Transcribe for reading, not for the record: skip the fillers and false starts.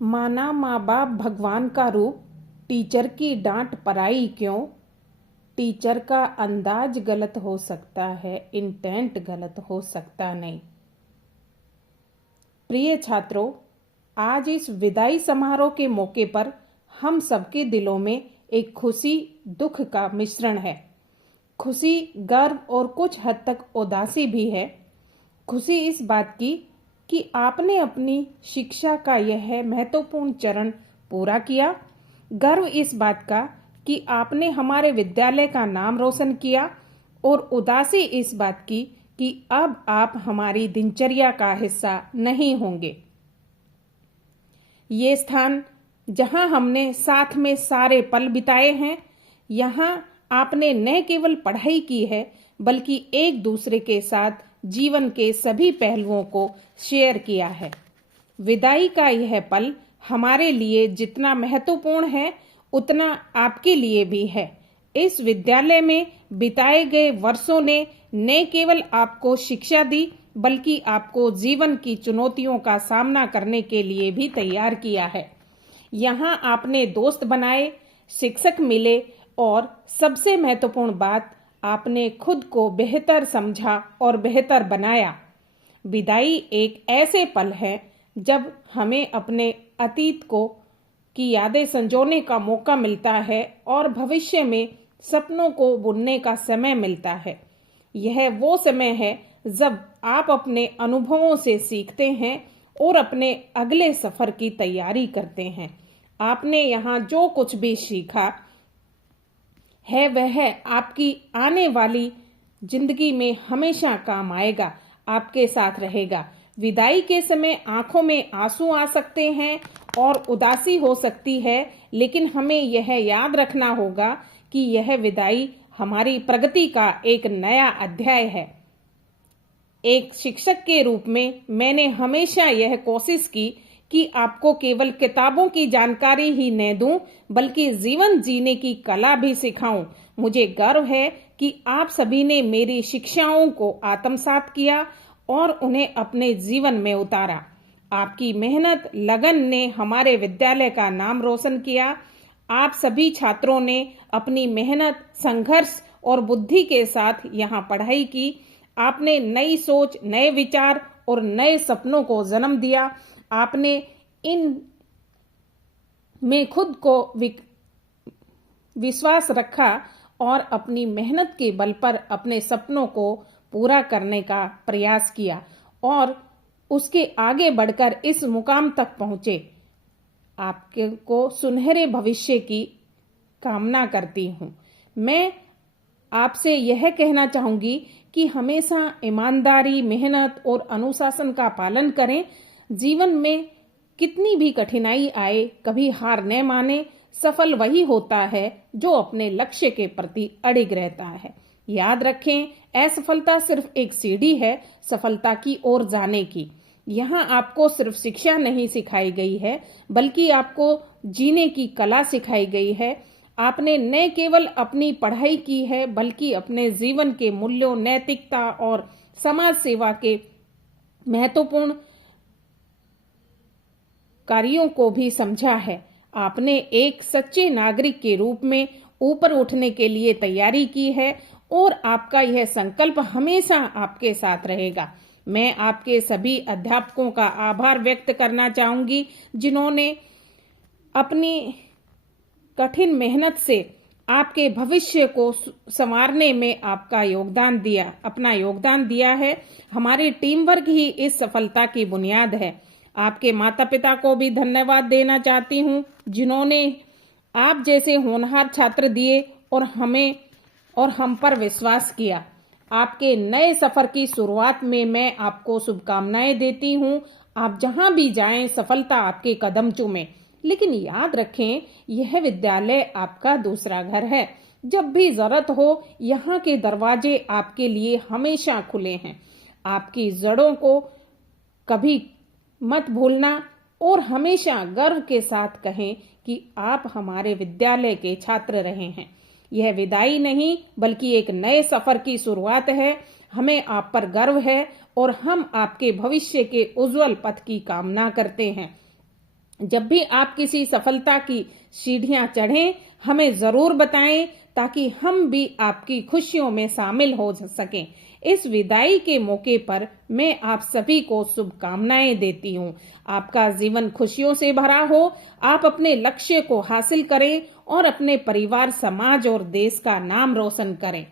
माना माँ बाप भगवान का रूप, टीचर की डांट पराई क्यों। टीचर का अंदाज गलत हो सकता है, इंटेंट गलत हो सकता नहीं। प्रिय छात्रों, आज इस विदाई समारोह के मौके पर हम सबके दिलों में एक खुशी दुख का मिश्रण है। खुशी, गर्व और कुछ हद तक उदासी भी है। खुशी इस बात की कि आपने अपनी शिक्षा का यह महत्वपूर्ण चरण पूरा किया। गर्व इस बात का कि आपने हमारे विद्यालय का नाम रोशन किया, और उदासी इस बात की कि अब आप हमारी दिनचर्या का हिस्सा नहीं होंगे। ये स्थान जहां हमने साथ में सारे पल बिताए हैं, यहाँ आपने न केवल पढ़ाई की है बल्कि एक दूसरे के साथ जीवन के सभी पहलुओं को शेयर किया है। विदाई का यह पल हमारे लिए जितना महत्वपूर्ण है उतना आपके लिए भी है। इस विद्यालय में बिताए गए वर्षों ने न केवल आपको शिक्षा दी बल्कि आपको जीवन की चुनौतियों का सामना करने के लिए भी तैयार किया है। यहाँ आपने दोस्त बनाए, शिक्षक मिले और सबसे महत्वपूर्ण बात, आपने खुद को बेहतर समझा और बेहतर बनाया। विदाई एक ऐसे पल है जब हमें अपने अतीत की यादें संजोने का मौका मिलता है और भविष्य में सपनों को बुनने का समय मिलता है। यह वो समय है जब आप अपने अनुभवों से सीखते हैं और अपने अगले सफर की तैयारी करते हैं। आपने यहाँ जो कुछ भी सीखा है वह आपकी आने वाली जिंदगी में हमेशा काम आएगा, आपके साथ रहेगा। विदाई के समय आंखों में आंसू आ सकते हैं और उदासी हो सकती है, लेकिन हमें यह याद रखना होगा कि यह विदाई हमारी प्रगति का एक नया अध्याय है। एक शिक्षक के रूप में मैंने हमेशा यह कोशिश की कि आपको केवल किताबों की जानकारी ही न दूं बल्कि जीवन जीने की कला भी सिखाऊं। मुझे गर्व है कि आप सभी ने मेरी शिक्षाओं को आत्मसात किया और उन्हें अपने जीवन में उतारा। आपकी मेहनत, लगन ने हमारे विद्यालय का नाम रोशन किया। आप सभी छात्रों ने अपनी मेहनत, संघर्ष और बुद्धि के साथ यहाँ पढ़ाई की। आपने नई सोच, नए विचार और नए सपनों को जन्म दिया। आपने इन में खुद को विश्वास रखा और अपनी मेहनत के बल पर अपने सपनों को पूरा करने का प्रयास किया और उसके आगे बढ़कर इस मुकाम तक पहुंचे। आपको सुनहरे भविष्य की कामना करती हूं। मैं आपसे यह कहना चाहूंगी कि हमेशा ईमानदारी, मेहनत और अनुशासन का पालन करें। जीवन में कितनी भी कठिनाई आए, कभी हार न माने। सफल वही होता है जो अपने लक्ष्य के प्रति अड़िग रहता है। याद रखें, असफलता सिर्फ एक सीढ़ी है सफलता की ओर जाने की। यहाँ आपको सिर्फ शिक्षा नहीं सिखाई गई है बल्कि आपको जीने की कला सिखाई गई है। आपने न केवल अपनी पढ़ाई की है बल्कि अपने जीवन के मूल्यों, नैतिकता और समाज सेवा के महत्वपूर्ण कार्यों को भी समझा है। आपने एक सच्चे नागरिक के रूप में ऊपर उठने के लिए तैयारी की है और आपका यह संकल्प हमेशा आपके साथ रहेगा। मैं आपके सभी अध्यापकों का आभार व्यक्त करना चाहूंगी जिन्होंने अपनी कठिन मेहनत से आपके भविष्य को संवारने में अपना योगदान दिया है। हमारी टीम वर्क ही इस सफलता की बुनियाद है। आपके माता पिता को भी धन्यवाद देना चाहती हूँ जिन्होंने आप जैसे होनहार छात्र दिए और हम पर विश्वास किया। आपके नए सफर की शुरुआत में मैं आपको शुभकामनाएं देती हूँ। आप जहां भी जाएं, सफलता आपके कदम चूमे। लेकिन याद रखें, यह विद्यालय आपका दूसरा घर है। जब भी जरूरत हो, यहाँ के दरवाजे आपके लिए हमेशा खुले हैं। आपकी जड़ों को कभी मत भूलना और हमेशा गर्व के साथ कहें कि आप हमारे विद्यालय के छात्र रहे हैं। यह विदाई नहीं बल्कि एक नए सफर की शुरुआत है। हमें आप पर गर्व है और हम आपके भविष्य के उज्जवल पथ की कामना करते हैं। जब भी आप किसी सफलता की सीढ़ियां चढ़ें, हमें जरूर बताएं ताकि हम भी आपकी खुशियों में शामिल हो सकें। इस विदाई के मौके पर मैं आप सभी को शुभकामनाएं देती हूँ। आपका जीवन खुशियों से भरा हो, आप अपने लक्ष्य को हासिल करें और अपने परिवार, समाज और देश का नाम रोशन करें।